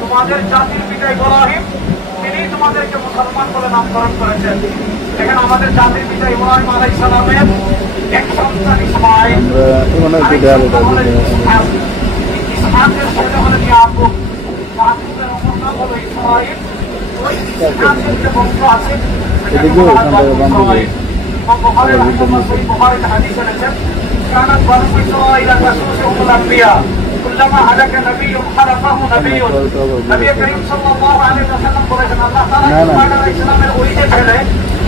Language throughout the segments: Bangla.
তোমাদের জাতির পিতা ইব্রাহিম তিনি তোমাদেরকে মুসলমান বলে নামকরণ করেছেন। এখানে আমাদের জাতির পিতা ইব্রাহিম আলাইহিস সালামের এক সন্তান ইসমাঈল, ইসহাকের ছেলে হলেন ইয়াকুব, ইয়াকুবের অপর হলো ইসমাঈল। ওই ইসহাকের যে বংশ আছে সেটাকে বলা হয় বনু ইসরাঈল। এবং বুখারী রাহিমাহুল্লাহ সহিহ বুখারীতে হাদিস এনেছেন, কানাত বনু ইসরাঈল তাসুসুহুমুল আম্বিয়া কুল্লামা হালাকা নাবিয়্যুন খালাফাহু নাবিয়্যুন। নবী করিম সাল্লাল্লাহু আলাইহি ওয়াসাল্লাম বলেছেন, আল্লাহ তাআলা ইসমাঈল আলাইহিস সালামের ওই যে ছেলে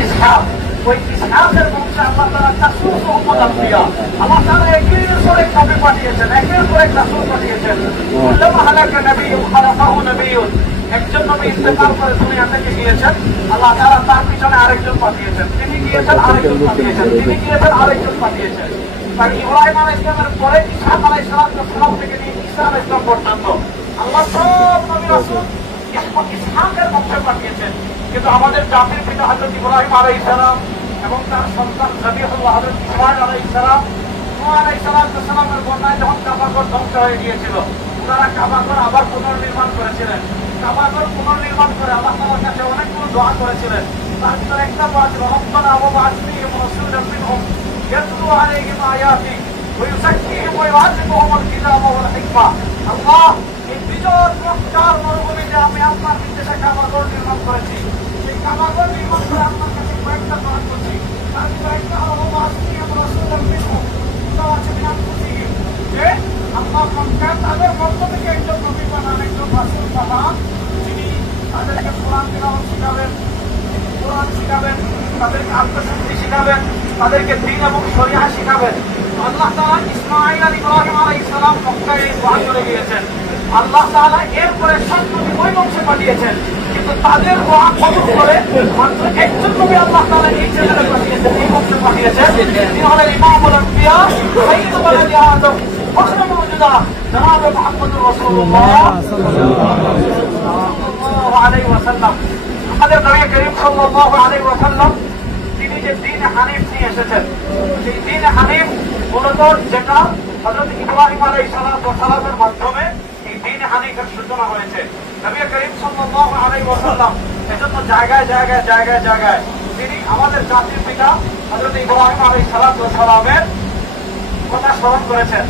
ইসহাক, ওই ইসহাকের বংশে আল্লাহ তাআলা তাসুসুহুমুল আম্বিয়া, আল্লাহ তাআলা একের পর এক নবী পাঠিয়েছেন, একের পর এক রাসূল পাঠিয়েছেন। কুল্লামা হালাকা নাবিয়্যুন খালাফাহু নাবিয়্যুন, একজন নবী ইন্তেকাল করে দুনিয়া থেকে গিয়েছেন, আল্লাহ তাআলা তার পিছনে আরেকজন পাঠিয়েছেন, তিনি গিয়েছেন আরেকজন পাঠিয়েছেন, তিনি গিয়েছেন আরেকজন পাঠিয়েছেন। তাই ইব্রাহিম আলাইহিস সালামের পরে ইসহাক আলাইহিস সালাম থেকে নিয়ে ঈসা আলাইহিস সালাম পর্যন্ত আল্লাহ সব নবী রাসূল ইসহাকের বংশে পাঠিয়েছেন। কিন্তু আমাদের জাতির পিতা হযরত ইব্রাহিম আলাইহিস সালাম এবং তার সন্তান নবিয়ুল্লাহ হযরত ইসমাঈল আলাইহিস সালাম, নূহ আলাইহিস সালামের বন্যায় যখন কাবাঘর ধ্বংস হয়ে গিয়েছিল, তারা কাবাঘর আবার পুনর্নির্মাণ করেছিলেন। কাবাঘর পুনর্নির্মাণ করে আল্লাহ তাআলার কাছে অনেকগুলো দোয়া করেছিলেন। তার ভিতরে একটা দোয়া ছিল, রব্বানা ওয়াবআস ফীহিম রাসূলাম মিনহুম ইয়াতলু আলাইহিম আয়াতিক ওয়া ইউযাক্কিহিম ওয়া ইউআল্লিমুহুমুল কিতাবা ওয়াল হিকমা। আল্লাহ, এই বিজয় মক্কার মরুভূমিতে আমি আপনার নির্দেশে কাবাঘর নির্মাণ করেছি। সেই কাবাঘর নির্মাণ করে আপনার কাছে কয়েকটা দোয়া করছি। তার ভিতরে একটা হলো ওয়াবআস ফীহিম রাসূলাম মিনহুম, দোয়া আছে মিন আনফুসিহিম, যে আল্লাহ মক্কা তাদের মধ্য থেকে একজন নবী বানান, একজন রাসূল বানান, যিনি তাদেরকে কোরআন তিলাওয়াত শিখাবেন, কোরআন শিখাবেন, তাদেরকে আত্মশুদ্ধি শিখাবেন, তাদেরকে দ্বীন এবং শরিয়া শিখাবেন। আল্লাহ তাআলা ইসমাঈল আর ইব্রাহিম আলাইহিস সালাম মক্কায় দোয়া করে গিয়েছেন। আল্লাহ তাআলা এরপরে সব নবী ওই বংশে পাঠিয়েছেন, কিন্তু তাদের দোয়া কবুল করে মাত্র একজন নবী আল্লাহ তাআলা এই ছেলেকে পাঠিয়েছেন, এই বংশে পাঠিয়েছেন। তিনি হলেন ইমামুল আম্বিয়া সাইয়্যিদুল ওয়ালাদি আদম ফখরুল মাওজুদা জনাব মুহাম্মদুর রাসূলুল্লাহ সাল্লাল্লাহু আলাইহি ওয়াসাল্লাম। আমাদের নবী করিম সাল্লাল্লাহু আলাইহি ওয়াসাল্লাম তিনি যে দ্বীন হানিফ নিয়ে এসেছেন, সেই দ্বীন হানিফ মূলত যেটা হযরত ইব্রাহিম আলাইহিস সালামের মাধ্যমে এই দ্বীন হানিফের সূচনা হয়েছে। নবী করিম সাল্লাল্লাহু আলাইহি ওয়াসাল্লাম এজন্য জায়গায় জায়গায় জায়গায় জায়গায় তিনি আমাদের জাতির পিতা হযরত ইব্রাহিম আলাইহিস সালামের কথা স্মরণ করেছেন।